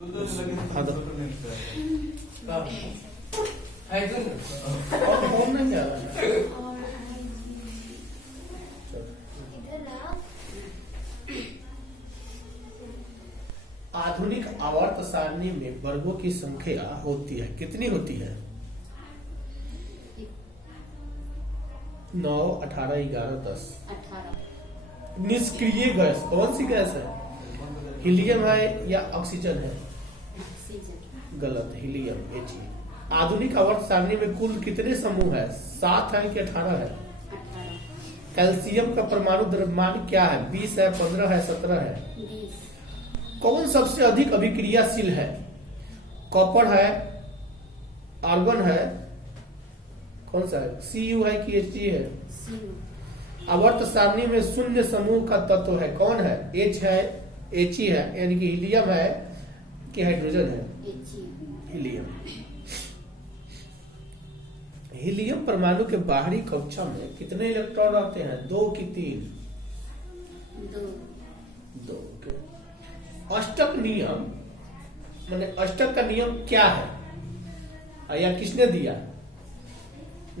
आधुनिक आवर्त सारणी में वर्गों की संख्या होती है, कितनी होती है? 9, 18, 11, 10। 18। निष्क्रिय गैस कौन सी गैस है? हीलियम है या ऑक्सीजन है? ऑक्सीजन। गलत, हीलियम He। आधुनिक आवर्त सारणी में कुल कितने समूह है? 7 है कि 18 है? 18। कैल्शियम का परमाणु द्रव्यमान क्या है? 20 है, 15 है, 17 है? 20। कौन सबसे अधिक अभिक्रियाशील है? कॉपर है, आर्गन है, कौन सा है? Cu है कि Hg है? CO। आवर्त सारणी में शून्य समूह का तत्व है, कौन है? H है, He है, यानी कि हीलियम है कि हाइड्रोजन है? He। हीलियम। हीलियम परमाणु के बाहरी कक्षा में कितने इलेक्ट्रॉन रहते हैं? 2 कि 3? 2। 2। अष्टक नियम माने अष्टक का नियम क्या है या किसने दिया?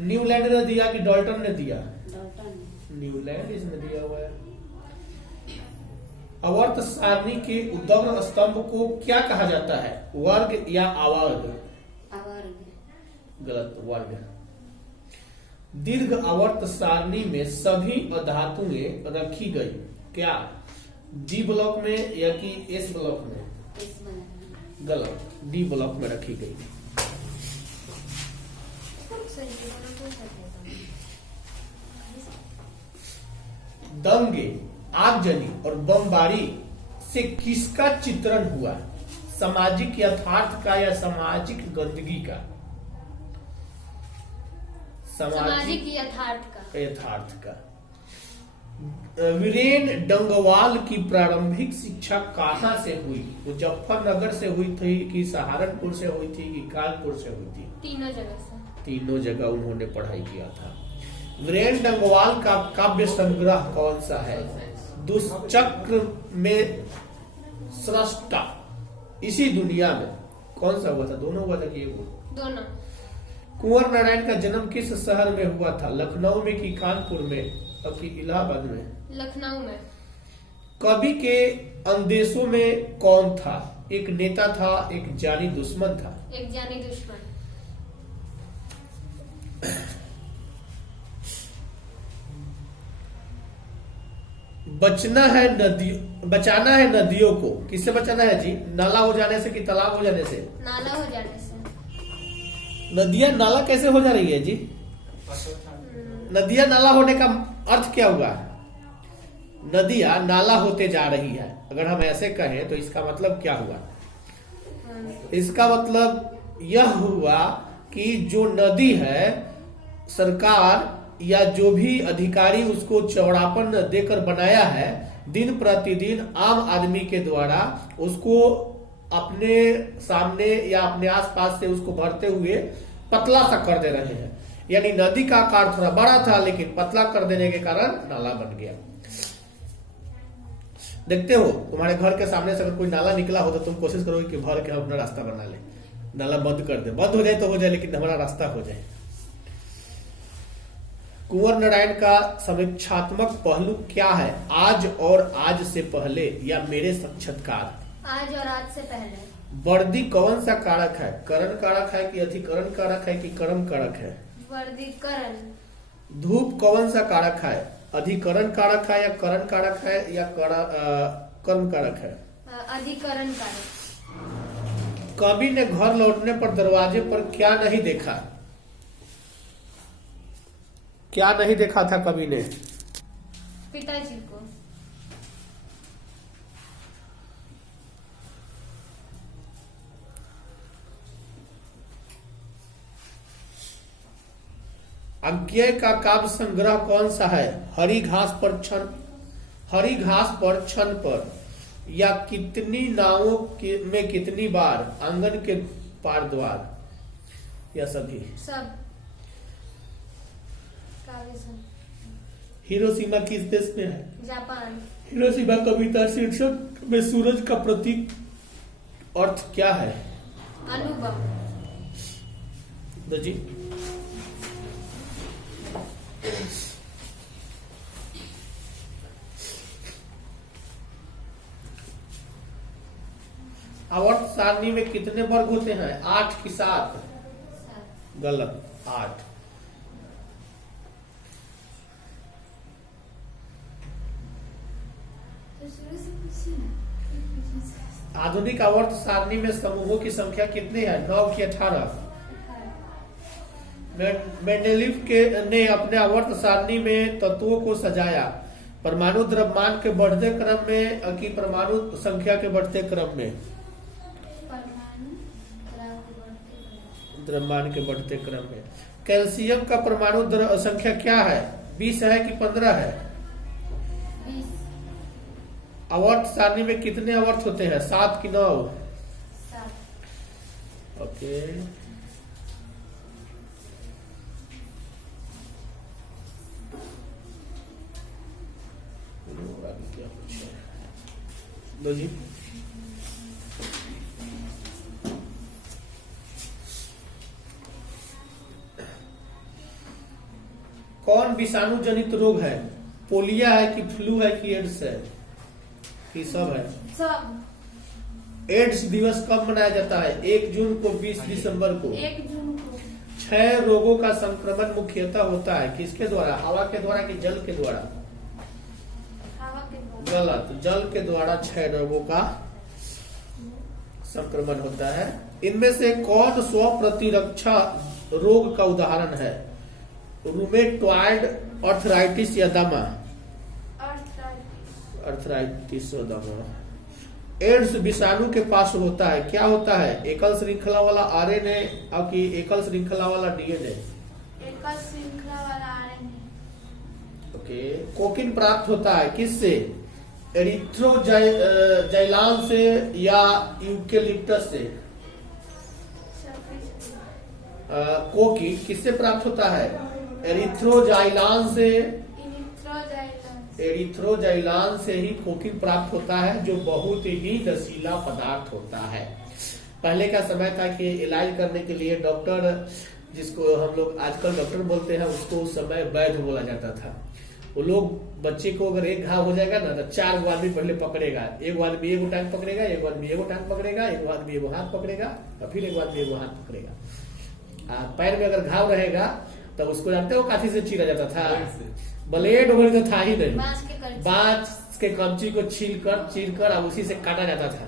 न्यूलैंड ने दिया कि डाल्टन ने दिया? डाल्टन। न्यूलैंड इसने दिया हुआ है। आवर्त सारणी के उद्गम स्तंभ को क्या कहा जाता है? वर्ग या आवर्ग? अवर्ग। गलत, वर्ग। दीर्घ आवर्त सारणी में सभी अधातुएं रखी गई, क्या डी ब्लॉक में या कि एस ब्लॉक में? इस वाला। गलत, डी ब्लॉक में रखी गई। दंगे, आगजनी और बमबारी से किसका चित्रण हुआ? सामाजिक यथार्थ का या सामाजिक गंदगी का? सामाजिक यथार्थ का। वीरेन डंगवाल की प्रारंभिक शिक्षा कहाँ से हुई? मुजफ्फरनगर से हुई थी कि सहारनपुर से हुई थी कि कानपुर से हुई थी? तीनों जगह से। तीनों जगह उन्होंने पढ़ाई किया था। वीरेन डंगवाल का काव्य संग्रह कौन सा है? दुष्चक्र में सृष्टा। इसी दुनिया में कौन सा हुआ था? दोनों हुआ था कि एक हुआ? दोनों। कुंवर नारायण का जन्म किस शहर में हुआ था? लखनऊ में कि कानपुर में और कि इलाहाबाद में? लखनऊ में। कवि के अंदेशों में कौन था? एक नेता था, एक जानी दुश्मन था? एक जानी दुश्मन। बचाना है नदियों को। किससे बचाना है जी? नाला हो जाने से कि तालाब हो जाने से? नाला हो जाने से। नदियां नाला कैसे हो जा रही है जी? नदियां नाला होने का अर्थ क्या हुआ? नदियां नाला होते जा रही है, अगर हम ऐसे कहें तो इसका मतलब क्या हुआ? इसका मतलब यह हुआ कि जो नदी है, सरकार या जो भी अधिकारी उसको चौड़ापन देकर बनाया है, दिन प्रतिदिन आम आदमी के द्वारा उसको अपने सामने या अपने आसपास से उसको भरते हुए पतला सा कर दे रहे हैं। यानी नदी का आकार थोड़ा बड़ा था लेकिन पतला कर देने के कारण नाला बन गया। देखते हो, तुम्हारे घर के सामने से अगर कोई नाला निकला हो तो तुम कोशिश करोगे कि भर के हम अपना रास्ता बना ले। नाला बंद कर दे, बंद हो जाए तो हो जाए लेकिन हमारा रास्ता हो जाए। कुंवर नारायण का समीक्षात्मक पहलू क्या है? आज और आज से पहले या मेरे साक्षात्कार? आज और आज से पहले। वर्दी कौन सा कारक है? करण कारक है कि अधिकरण कारक है कि कर्म कारक है? वर्गीकरण। धूप कौन सा कारक है? अधिकरण कारक है या करण कारक है या कर्म कारक है? अधिकरण कारक। कवि ने घर लौटने पर दरवाजे पर क्या नहीं देखा? क्या नहीं देखा था कवि ने? पिताजी को। अज्ञेय का काव्य संग्रह कौन सा है? हरी घास पर छन पर या कितनी नावों में कितनी बार, आंगन के पार द्वार या सभी? सब। हिरोशिमा किस देश में है? जापान। हिरोशिमा कविता शीर्षक में सूरज का प्रतीक अर्थ क्या है? अनुभव। दो जी। आवर्त सारणी में कितने वर्ग होते हैं? 8 की 7? गलत, 8। आधुनिक आवर्त सारणी में समूहों की संख्या कितनी है? 9 की 18? मेंडेलीव ने अपने आवर्त सारणी में तत्वों को सजाया परमाणु द्रव्यमान के बढ़ते क्रम में कि परमाणु संख्या के बढ़ते क्रम में? द्रव्यमान के बढ़ते क्रम में। कैल्शियम का परमाणु संख्या क्या है? 20 है कि 15 है? 20। आवर्त सारणी में कितने आवर्त होते हैं? 7 की 9? 7। ओके। क्या पूछे? लो जी। कौन विषाणु जनित रोग है? पोलिया है कि फ्लू है कि एड्स है कि सब है? सब। एड्स दिवस कब मनाया जाता है? 1 जून को, 20 दिसंबर को? 1 जून को। 6 रोगों का संक्रमण मुख्यतः होता है किसके द्वारा? हवा के द्वारा कि जल के द्वारा? हवा के द्वारा। गलत, जल के द्वारा 6 रोगों का संक्रमण होता है। इनमें से कौन स्व प्रतिरक्षा रोग का उदाहरण है? रूमेटॉइड अर्थराइटिस या दमा? अर्थराइटिस और दमा। एड्स विषाणु के पास होता है, क्या होता है? एकल श्रृंखला वाला आरएनए और कि एकल श्रृंखला वाला डीएनए? एकल श्रृंखला वाला आरएनए। ओके। कोकिन प्राप्त होता है किससे? एरिथ्रोजाइलान से या यूकेलिप्टस से? कोकिन किससे प्राप्त होता है? एरिथ्रोजाइलान से। एरिथ्रोजाइलान से ही कोकिन प्राप्त होता है, जो बहुत ही नशीला पदार्थ होता है। पहले का समय था कि इलाज करने के लिए डॉक्टर, जिसको हम लोग आजकल डॉक्टर बोलते हैं, उसको उस समय वैद्य बोला जाता था। वो लोग बच्चे को अगर एक घाव हो जाएगा ना, तो 4 आदमी पहले पकड़ेगा। एक आदमी एगो टांग पकड़ेगा, एक आदमी एगो टांग पकड़ेगा, एक आदमी एगो हाथ पकड़ेगा, और फिर एक आदमी एगो हाथ पकड़ेगा। पैर में अगर घाव रहेगा तो उसको जानते हो काफी से चीरा जाता था। ब्लेड वगैरह तो था ही नहीं, बांस के कमची को चीर कर अब उसी से काटा जाता था।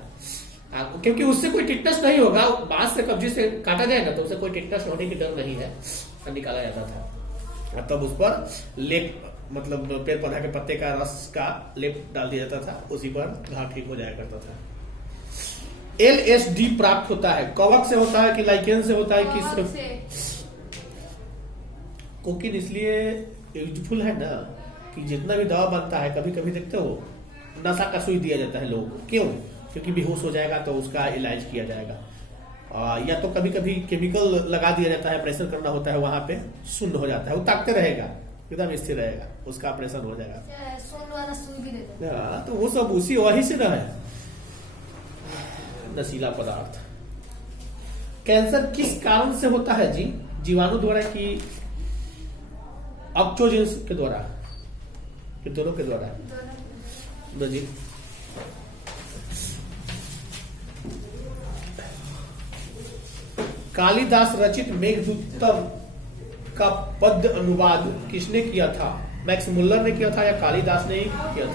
क्योंकि उससे कोई टिटनेस नहीं होगा। बांस से कमची से काटा जाए ना तो उससे कोई टिटनेस होने की डर नहीं है, निकाला जाता था। तब उस पर लेप, मतलब पेड़ पौधा के पत्ते का रस का लेप डाल दिया जाता था, उसी पर घाव ठीक हो जाया करता था। LSD प्राप्त होता है, कवक से होता है कि लाइकेन से होता है? किस? कोकिन इसलिए यूजफुल है ना कि जितना भी दवा बनता है, कभी कभी देखते हो नशा का सुई दिया जाता है लोगों को। क्यों? क्योंकि बेहोश हो जाएगा तो उसका इलाज किया जाएगा। या तो कभी कभी केमिकल लगा दिया जाता है, ऑपरेशन करना होता है, वहां पे शून्य हो जाता है, वो ताकते रहेगा, एकदम स्थिर रहेगा, उसका ऑपरेशन हो जाएगा। सोन वाला सुई भी देते हैं। तो वो सब उसी वही से ना है, नशीला पदार्थ। कैंसर किस कारण से होता है जी? जीवाणु द्वारा कि ऑक्टोजेंस के द्वारा? कि दोनों के द्वारा? दोनों जी। कालिदास रचित मेघदूतम का पद्य अनुवाद किसने किया था? मैक्स मुल्लर ने किया था या कालिदास ने ही किया था?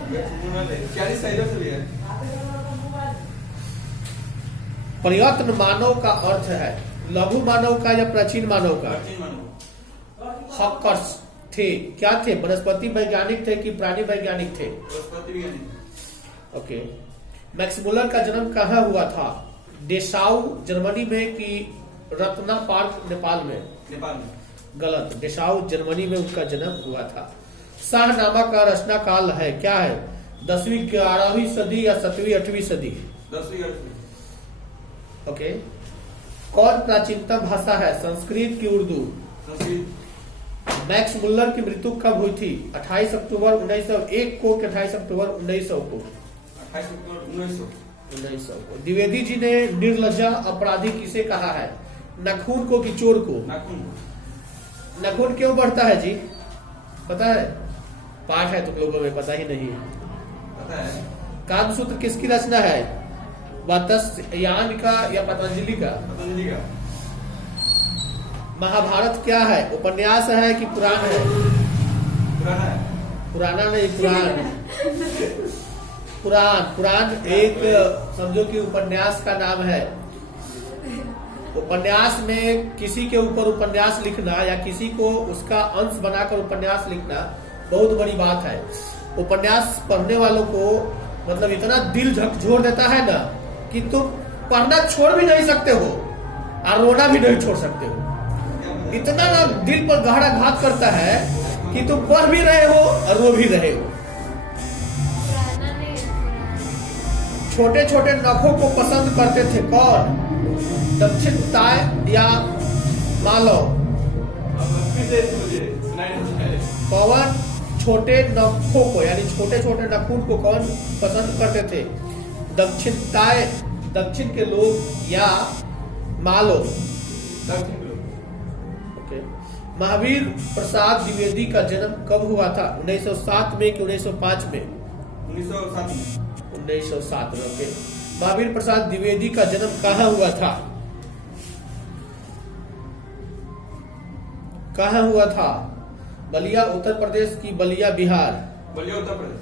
प्रयत्न मानव का अर्थ है लघु मानव का या प्राचीन मानव का? हॉकर्स थे, क्या थे? वनस्पति वैज्ञानिक थे कि प्राणी वैज्ञानिक थे? ओके। मैक्स मुल्लर का जन्म कहाँ हुआ था? डेसाउ जर्मनी में कि रत्ना पार्क नेपाल में? नेपाल में। गलत, डेसाउ जर्मनी में उनका जन्म हुआ था। शाहनामा का रचना काल है, क्या है? 10वीं 11वीं सदी या 7वीं 8वीं सदी? 10वीं 8वीं। ओके। कौन प्राचीनतम भाषा है, संस्कृत की उर्दू? संस्कृत। मैक्स मुल्लर की मृत्यु कब हुई थी? 28 अक्टूबर 1901 को कि 28 अक्टूबर 1900 को? 28 अक्टूबर 1900। 1900 को। द्विवेदी जी ने निर्लज्जा अपराधी किसे कहा है? नखून को कि चोर को? नाखून। नखून क्यों बढ़ता है जी, पता है? पाठ है तुम लोगों में, पता ही नहीं है। पता है। कामसूत्र किसकी रचना है? वात्स्यायन का या पतंजलि का? पतंजलि का। महाभारत क्या है? उपन्यास है कि पुराण है? पुराना है। पुराना नहीं, पुराण। पुराण पुराण एक समझो कि उपन्यास का नाम है। उपन्यास में किसी के ऊपर उपन्यास लिखना या किसी को उसका अंश बनाकर उपन्यास लिखना बहुत बड़ी बात है। उपन्यास पढ़ने वालों को मतलब इतना दिल झकझोर देता है ना कि तुम पढ़ना छोड़ भी नहीं सकते हो और रोना भी नहीं छोड़ सकते हो। इतना ना दिल पर गहरा घात करता है कि तुम पढ़ भी रहे हो और रो भी रहे हो। छोटे छोटे नखों को पसंद करते थे कौन? दक्षिण ताय या मालव? कौन छोटे नखों को यानी छोटे छोटे नखून को कौन पसंद करते थे? दक्षिण ताय, दक्षिण के लोग या मालव? ओके। महावीर प्रसाद द्विवेदी का जन्म कब हुआ था? 1907 में कि 1905 में? 1907 में। 1907 में। ओके। महावीर प्रसाद द्विवेदी का जन्म कहाँ हुआ था? कहाँ हुआ था? बलिया उत्तर प्रदेश की बलिया बिहार? बलिया उत्तर प्रदेश।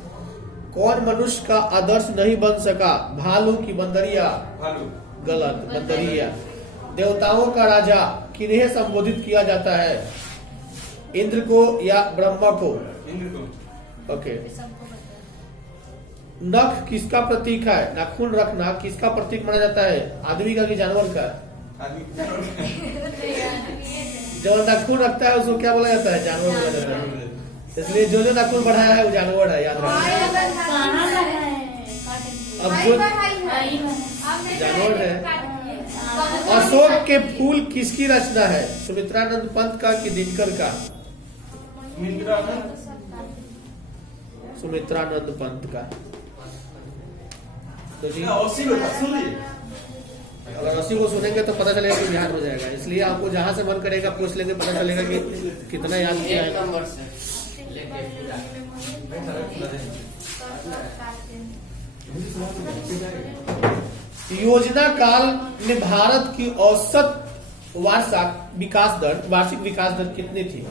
कौन मनुष्य का आदर्श नहीं बन सका? भालू की बंदरिया? भालू। गलत, बंदरिया। देवताओं का राजा किन्हें संबोधित किया जाता है? इंद्र को या ब्रह्मा को? इंद्र को। ओके। सबको पता है। नख किसका प्रतीक है? नाखून रखना किसका प्रतीक माना जाता है? आदमी का कि जानवर का? जो नाखून रखता है उसको क्या बोला जाता है? जानवर बोला जाता है। इसलिए जो जो नाखून बढ़ाया है वो जानवर है, याद रखना। अब जो जानवर है। अशोक के फूल किसकी रचना है? सुमित्रानंद पंत का कि दिनकर का? सुमित्रानंद पंत का। तो जी अगर 80 को सुनेंगे तो पता चलेगा कि ध्यान हो जाएगा। इसलिए आपको जहां से मन करेगा पूछ लेंगे, पता चलेगा कि कितना याद किया है। योजना काल में भारत की औसत वार्षिक विकास दर कितनी थी?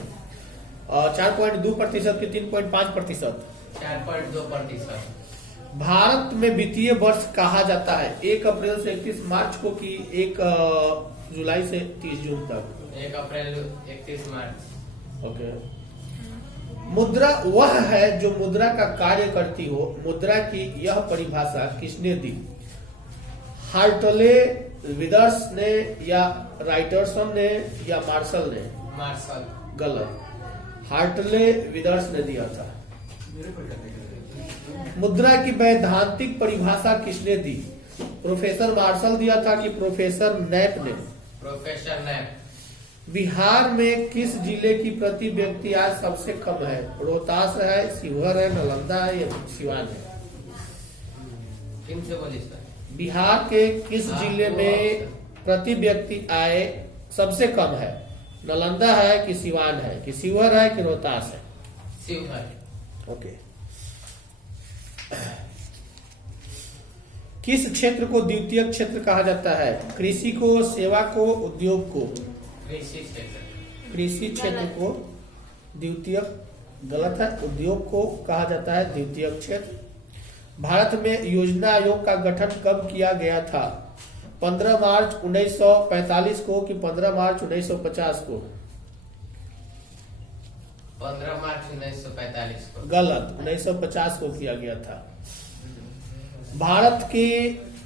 4.2% की 3.5%? 4.2%। भारत में वित्तीय वर्ष कहा जाता है 1 अप्रैल से 31 मार्च को कि 1 जुलाई से 30 जून तक? 1 अप्रैल 31 मार्च। ओके। मुद्रा वह है जो मुद्रा का कार्य करती हो। मुद्रा की यह परिभाषा किसने दी? हार्टले विदर्स ने या राइटरसन ने या मार्शल ने? मार्शल। गलत, हार्टले विदर्स ने दिया था। मुद्रा की वैधांतिक परिभाषा किसने दी? प्रोफेसर मार्शल दिया था कि प्रोफेसर नैप ने? Professor Knapp. बिहार में किस जिले की प्रति व्यक्ति आय सबसे कम है? रोहतास है, शिवहर है, नालंदा है या सिवान है? किन से बोली सर? बिहार के किस जिले में प्रति व्यक्ति आय सबसे कम है? नालंदा है कि सिवान है कि शिवहर है कि रोहतास है? शिवहर। ओके। किस क्षेत्र को द्वितीयक क्षेत्र कहा जाता है? कृषि को, सेवा को, उद्योग को? कृषि क्षेत्र। कृषि क्षेत्र को द्वितीयक गलत है, उद्योग को कहा जाता है द्वितीयक क्षेत्र। भारत में योजना आयोग का गठन कब किया गया था? 15 मार्च 1945 को कि 15 मार्च 1950 को? 15 मार्च 1945 को। गलत, 1950 को किया गया था। भारत की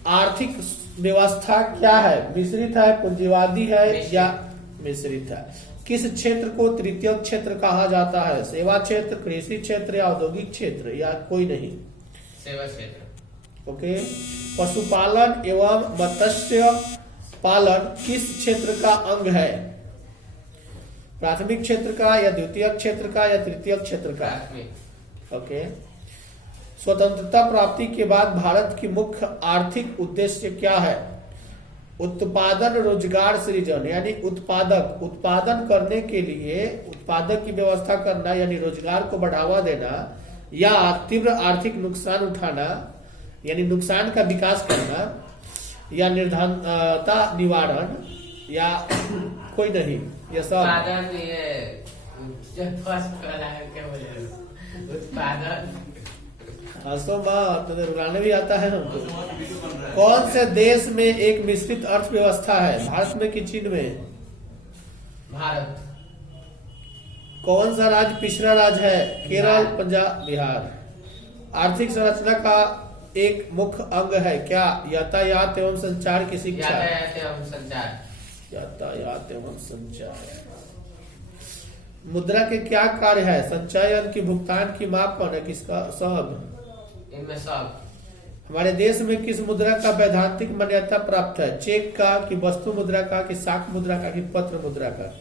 आर्थिक व्यवस्था क्या है? मिश्रित है, पूंजीवादी है या मिश्रित है? किस क्षेत्र को तृतीयक क्षेत्र कहा जाता है? सेवा क्षेत्र, कृषि क्षेत्र या औद्योगिक क्षेत्र या कोई नहीं? सेवा क्षेत्र। ओके। पशुपालन एवं मत्स्य पालन किस क्षेत्र का अंग है? प्राथमिक क्षेत्र का या द्वितीयक क्षेत्र का या तृतीयक क्षेत्र का? प्राथमिक। ओके। स्वतंत्रता प्राप्ति के बाद भारत की मुख्य आर्थिक उद्देश्य क्या है? उत्पादन रोजगार सृजन, यानी उत्पादन करने के लिए उत्पादक की व्यवस्था करना यानी रोजगार को बढ़ावा देना, या तीव्र आर्थिक नुकसान उठाना यानी नुकसान का विकास करना, या निर्धनता निवारण, या कोई नहीं, ये सब उत्पादन, ये जो फर्स्ट वाला है क्या बोले, उत्पादन। हंसो मत, तो रुलाने भी आता है हमको। वीडियो बन रहा है। कौन से देश में एक मिश्रित अर्थव्यवस्था है? भारत में कि चीन में? भारत। कौन सा राज्य पिछड़ा राज्य है? केरल, पंजाब, बिहार। आर्थिक संरचना का एक मुख्य अंग है क्या? यातायात एवं संचार की शिक्षा। यातायात एवं संचार। यातायात एवं संचार। मुद्रा के क्या कार्य है? संचयन की, भुगतान की, मापन है, किसका? सब। इनमें सब। हमारे देश में किस मुद्रा का वैधानिक मान्यता प्राप्त है? चेक का, कि वस्तु मुद्रा का, कि साख मुद्रा का, कि पत्र मुद्रा का?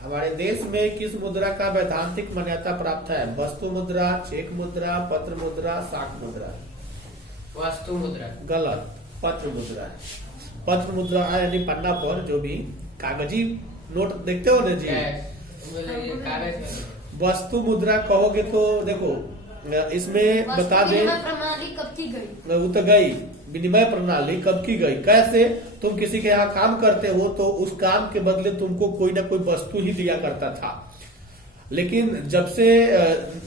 हमारे देश में किस मुद्रा का वैधानिक मान्यता प्राप्त है? वस्तु मुद्रा, चेक मुद्रा, पत्र मुद्रा, साख मुद्रा। वस्तु मुद्रा। गलत, पत्र मुद्रा है। पत्र मुद्रा यानी पन्ना पर जो भी कागजी नोट देखते हो ना जी, कागज है। वस्तु मुद्रा कहोगे तो देखो इसमें बता दे, प्रणाली कब की गई? वो तो गई। विनिमय प्रणाली कब की गई? कैसे? तुम किसी के यहाँ काम करते हो तो उस काम के बदले तुमको कोई ना कोई वस्तु ही दिया करता था, लेकिन जब से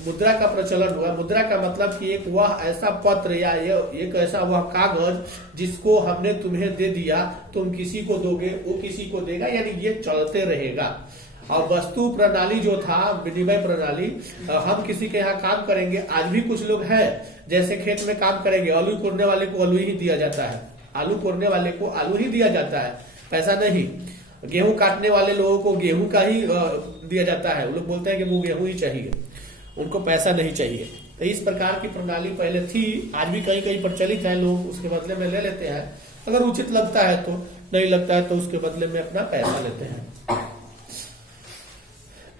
मुद्रा का प्रचलन हुआ, मुद्रा का मतलब कि एक वह ऐसा पत्र या एक ऐसा वह कागज जिसको हमने तुम्हें दे दिया, तुम किसी को दोगे, वो किसी को देगा, यानी ये चलते रहेगा। और वस्तु प्रणाली जो था, विनिमय प्रणाली, हम किसी के यहाँ काम करेंगे, आज भी कुछ लोग हैं जैसे खेत में काम करेंगे, आलू कोड़ने वाले को आलू ही दिया जाता है, आलू कोड़ने वाले को आलू ही दिया जाता है, पैसा नहीं। गेहूं काटने वाले लोगों को गेहूं का ही दिया जाता है, वो लोग बोलते हैं कि वो गेहूं ही चाहिए, उनको पैसा नहीं चाहिए। तो इस प्रकार की प्रणाली पहले थी, आज भी कहीं कहीं प्रचलित है, लोग उसके बदले में ले लेते हैं, अगर उचित लगता है तो, नहीं लगता है तो उसके बदले में अपना पैसा लेते हैं।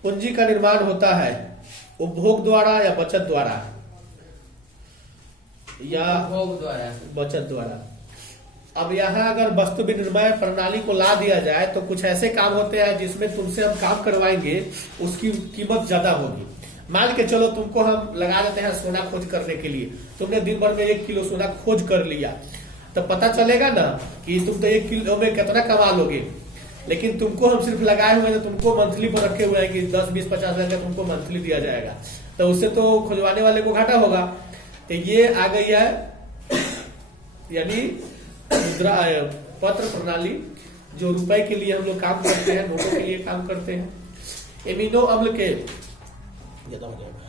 पूंजी का निर्माण होता है उपभोग द्वारा या बचत द्वारा? या उपभोग द्वारा। बचत द्वारा। अब यहाँ अगर वस्तु विनिमय प्रणाली को ला दिया जाए तो कुछ ऐसे काम होते हैं जिसमें तुमसे हम काम करवाएंगे, उसकी कीमत ज्यादा होगी। मान के चलो तुमको हम लगा देते हैं सोना खोज करने के लिए, तुमने दिन भर में 1 किलो सोना खोज कर लिया, तो पता चलेगा ना कि तुम तो 1 किलो में कितना कमा लोगे। लेकिन तुमको हम सिर्फ लगाए हुए हैं, तुमको मंथली पर रखे हुए हैं कि 10, 20, 50 हजार का तुमको मंथली दिया जाएगा, तो उससे तो खुलवाने वाले को घाटा होगा। तो ये आ गई है यानी मुद्रा पत्र प्रणाली, जो रुपए के लिए हम लोग काम करते हैं, नोटों के लिए काम करते हैं। एमिनो अम्ल के ज्यादा हो जाएगा।